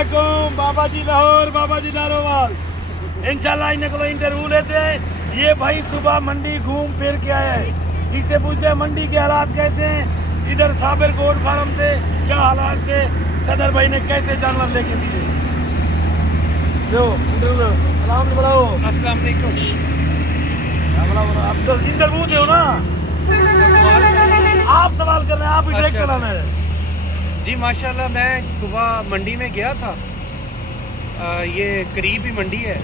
वालेकुम बाबा जी लाहौर, बाबा जी नारोवाल। इंशाल्लाह इन्हें को इंटरव्यू लेते हैं। ये भाई सुबह मंडी घूम फिर के आया है, इससे पूछते हैं मंडी के हालात कैसे हैं, इधर साबिर गोट फार्म से क्या हालात से सदर भाई ने कैसे जानवर लेके दिए। जो सलाम बुलाओ, अस्सलाम वालेकुम। आप तो इंटरव्यू दो ना, आप सवाल कर रहे हैं, आप ही ट्रैक चलाना है। जी माशाल्लाह, मैं सुबह मंडी में गया था। ये करीब ही मंडी है,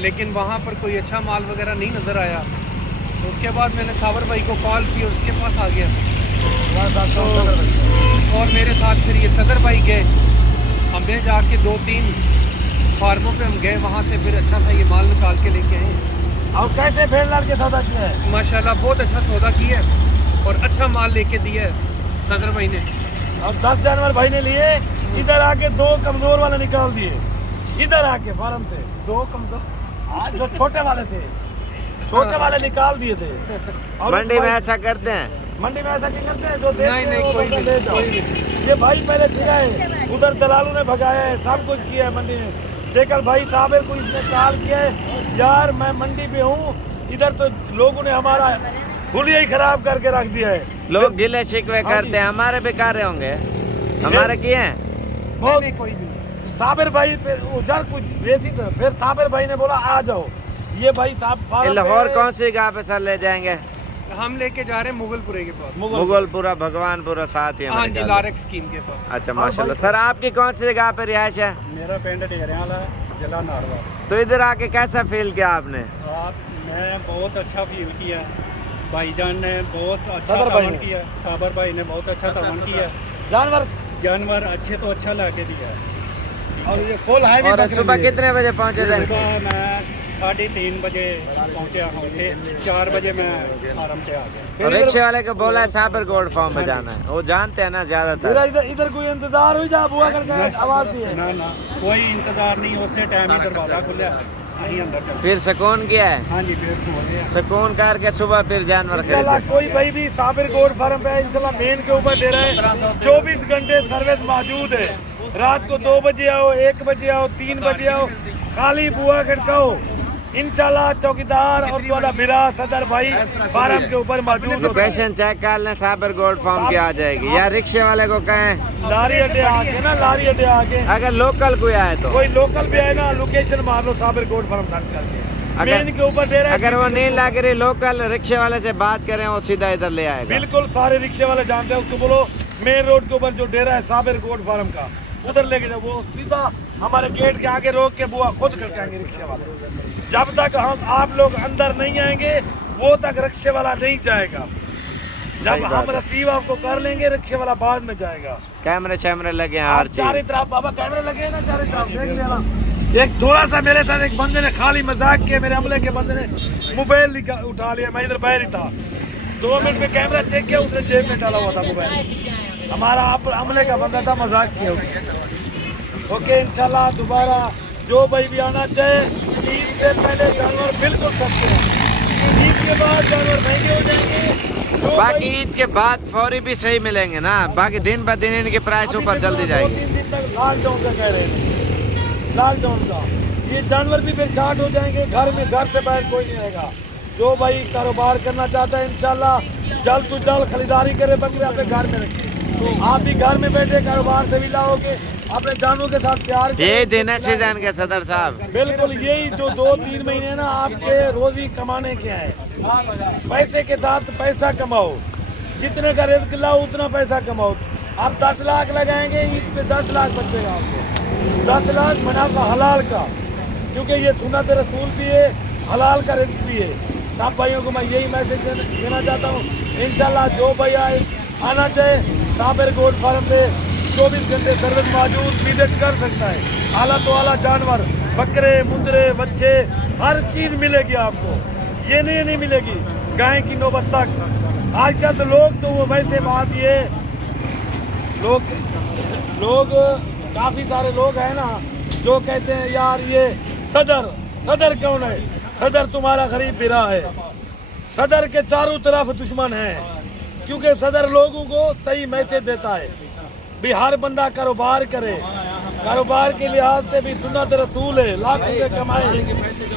लेकिन वहाँ पर कोई अच्छा माल वगैरह नहीं नज़र आया। तो उसके बाद मैंने साबर भाई को कॉल की और उसके पास आ गया। तो और मेरे साथ फिर ये सदर भाई गए, हमें जाके 2-3 फार्मों पे हम गए, वहाँ से फिर अच्छा सा ये माल निकाल के लेके आए। और कैसे भेड़ लाल के सौदा किया है? माशाल्लाह बहुत अच्छा सौदा किया है और अच्छा माल लेके दिया है सदर भाई ने। और 10 जानवर भाई ने लिए, इधर आके 2 कमजोर वाले निकाल दिए, इधर आके फार्म से 2 कमजोर जो छोटे वाले थे, छोटे वाले निकाल दिए थे। और मंडी में ऐसा करते हैं? मंडी में ऐसा क्या करते हैं, जो देते नहीं, हैं वो कोई बंदा नहीं, ले जाओ। ये भाई पहले ठिकाए, उधर दलालों ने भगाया है, सब कुछ किया है मंडी में। जेकल भाई साबिर को इसने कॉल किया है, यार मैं मंडी पे हूँ, इधर तो लोगों ने हमारा हुलिया ही खराब करके रख दिया है। लोग गिले शिकवे करते हैं, हमारे भी कर रहे होंगे, हमारे किए हैं। बहुत कोई भी साबिर भाई पे उधर कुछ वैसी तो फिर साबिर भाई ने बोला आ जाओ। ये भाई साहब ये लाहौर कौन सी जगह पे सर ले जाएंगे? हम लेके जा रहे हैं मुगलपुरे के पास। मुगलपुरा, भगवानपुरा साथ ही है हाँ मेरे जी, ख्याल लारेक स्कीम के पास। में। अच्छा माशाल्लाह। सर आपकी कौन सी जगह पे रिहाइश है? मेरा पिंड डेरियाला है, जिला नारवा। तो इधर आके कैसा फील किया आपने? मैं बहुत अच्छा फील किया, भाईजान ने बहुत अच्छा सदर भाई तावन ने। किया, साबर भाई ने बहुत अच्छा तावन किया। जानवर अच्छे तो अच्छा ला के दिया है। और ये फुल है भी। और सुबह कितने बजे पहुंचे थे? सुबह मैं 3:30 बजे पहुंचा हूँ, 4 बजे मैं फार्म पे आ गया। रिक्शे वाले को बोला है साबर गोल्ड फार्म में जाना है, वो जानते हैं ना ज्यादातर। इधर कोई इंतजार हुई जा बुआ करके आवाज दी है? ना कोई इंतजार नहीं, उसी टाइम ही दरवाजा खुला, नहीं अंदर चल। फिर सुकून किया है? हाँ जी, फिर सो गए। सुकून करके सुबह फिर जानवर इंशाल्लाह खरीदे। कोई भाई भी साबिर गोट फार्म पे इंशाल्लाह मेन के ऊपर दे रहे हैं। 24 घंटे सर्विस मौजूद है। रात को 2 बजे आओ, 1 बजे आओ, 3 बजे आओ, खाली बुआ खड़काओ। इंशाल्लाह चौकीदार और वाला बिरा सदर भाई फार्म के ऊपर मौजूद है। लोकेशन चेक कर लें, साबर गोल्ड फार्म की आ जाएगी। या रिक्शे वाले को कहें लारी अड्डे आके ना, लारी अड्डे आके अगर लोकल कोई आए तो। कोई लोकल भी है ना, लोकेशन मार लो साबिर गोट फार्म सर्च करके, मेन के ऊपर दे रहे हैं। अगर वो नहीं लग रही लोकल, रिक्शे वाले से बात करें, वो सीधा इधर ले आएगा। बिल्कुल सारे रिक्शे वाले जानते हैं उसको, बोलो मेन रोड के ऊपर जो डेरा है साबिर गोट फार्म का, उधर लेके जाओ, वो सीधा हमारे गेट के आगे रोक के बुआ खुद खड़काएंगे रिक्शे वाले। जब तक हम आप लोग अंदर नहीं आएंगे वो तक रिक्शे वाला नहीं जाएगा। जब हम रसीव आपको कर लेंगे, रिक्शे वाला बाद में जाएगा। कैमरे शैमरे लगे हैं हर चारों चीज। तरफ बाबा कैमरे लगे हैं ना, चारों तरफ देख लेना। एक थोड़ा सा मेरे साथ एक बंदे ने खाली मजाक किया, मेरे अमले के बंदे ने मोबाइल उठा लिया, मैं इधर बैठ ही था। 2 मिनट में कैमरा चेक किया, उसने जेब में डाला हुआ था मोबाइल। हमारा अमले का बंदा था, मजाक किया। ओके, इंशाल्लाह दोबारा जो भाई भी आना चाहे, ईद से पहले जानवर बिल्कुल सस्ते हैं। ईद के बाद जानवर महंगे हो जाएंगे। बाकी ईद के बाद फौरी भी सही मिलेंगे ना, बाकी दिन ब दिन इनके प्राइस ऊपर जल्दी जाएंगे। 2-3 दिन तक लॉकडाउन का कह रहे हैं, लॉकडाउन का। ये जानवर भी फिर स्टार्ट हो जाएंगे, घर में घर से बाहर कोई नहीं आएगा। जो भाई कारोबार करना चाहता है इंशाल्लाह जल्द तो जल्द खरीदारी करे, बकरे अपने घर में रखे। तो आप भी घर में बैठे कारोबार से भी लाओगे, अपने जानवरों के साथ प्यार यही दिन है सीजन के सदर साहब। बिल्कुल यही जो 2-3 महीने ना आपके रोजी कमाने के हैं। पैसे के साथ पैसा कमाओ, जितने का रिस्क लाओ उतना पैसा कमाओ। आप 10 लाख लगाएंगे, ईद पे 10 लाख बचेगा आपको। 10 लाख मुनाफा हलाल का, क्योंकि ये सुन्नत रसूल भी है, हलाल का रिस्क भी है। सब भाइयों को मैं यही मैसेज देना चाहता हूँ। इंशाल्लाह जो भाई आना चाहे साबिर गोट फार्म पे 24 घंटे सर्विस मौजूद, विजिट कर सकता है। आला तो आला जानवर, बकरे, मुंदरे, बच्चे, हर चीज मिलेगी आपको। ये नहीं मिलेगी गाय की नौबत तक। आजकल तो लोग तो वो वैसे बात ये लोग काफी सारे लोग हैं ना जो कहते हैं यार ये सदर कौन है? सदर तुम्हारा गरीब बिरा है। सदर के चारों तरफ दुश्मन है, क्योंकि सदर लोगों को सही मैसेज देता है भी हर बंदा कारोबार करे, कारोबार के लिहाज से भी सुन्नत रसूल है, लाख रुपए कमाए।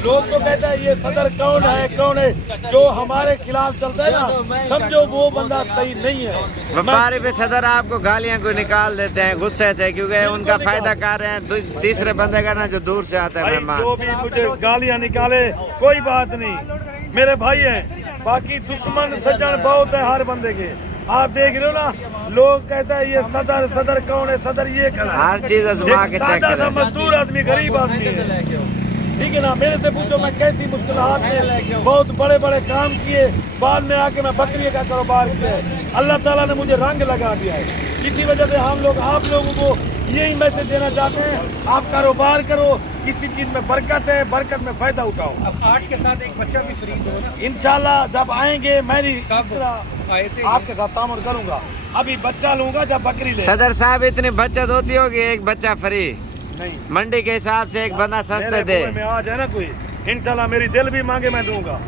लोग तो कहते हैं ये सदर कौन है, जो हमारे खिलाफ चलता है ना, समझो वो बंदा सही नहीं है। व्यापारी भी सदर आपको गालियां को निकाल देते हैं गुस्से से, क्योंकि उनका फायदा कर रहे हैं तीसरे बंदे का ना, जो दूर से आते हैं भाई मेहमान। जो भी मुझे गालियां निकाले कोई बात नहीं, मेरे भाई हैं। बाकी दुश्मन सज्जन बहुत है हर बंदे के। आप देख रहे हो ना, लोग कहते हैं ये सदर कौन है, सदर ये कौन है। हर चीज आजमा के चेक सादा सा करें। मजदूर आदमी, गरीब आदमी है, ठीक है ना। मेरे से पूछो मैं कैसी मुश्किलात में बहुत बड़े बड़े काम किए, बाद में आके मैं बकरी का कारोबार किया है। अल्लाह ताला ने मुझे रंग लगा दिया है। इसी वजह से हम लोग आप लोगों को यही मैसेज देना चाहते हैं, आप कारोबार करो, किसी चीज में बरकत है, बरकत में फायदा उठाओ। अब 8 के साथ एक बच्चा भी फ्री दो ना। इंशाल्लाह जब आएंगे मैं कब आए थे? आपके साथ तामुल करूंगा। अभी बच्चा लूंगा जब बकरी ले। सदर साहब इतनी बचत होती होगी, एक बच्चा फ्री नहीं, मंडी के हिसाब से एक बंदा सस्ते दे। में आ जाए ना कोई, इंशाल्लाह मेरी दिल भी मांगे मैं दूंगा।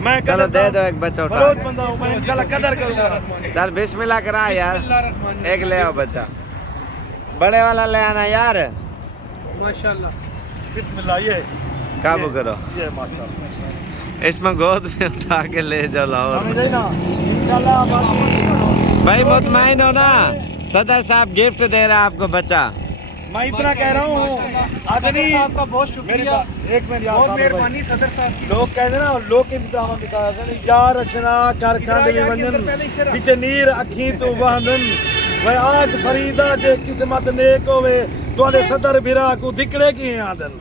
मैं चलो कदरदान दे दो एक बच्चा उठा बलोच बंदा हूं, मैं इंशाल्लाह कदर करूंगा। चल बिस्मिल्लाह करा यार, बिस्मिल्लाहिर्रहमानिर्रहीम। एक ले आओ बच्चा, बड़े वाला ले आना यार, माशाल्लाह। बिस्मिल्लाह। ये काबू करो, ये माशाल्लाह, इसमें गोद में उठा के ले जाओ लाहौर। समझ गए ना, इंशाल्लाह भाई मुतमईन हो ना, सदर साहब गिफ्ट दे रहा है आपको बच्चा। मैं इतना कह रहा हूँ आदमी आपका बहुत मेरे शुक्रिया, एक मिनट यार, बहुत साहब भाई। मेहरबानी सदर साहब की। लोग कहते ना, लोग के विद्राम बिता यार रचना कर खंड विवंजन पिछ नीर अखी तू वहदन वे आज फरीदा जे किस्मत नेक होवे तोले सदर बिरा को दिकड़े की आदन।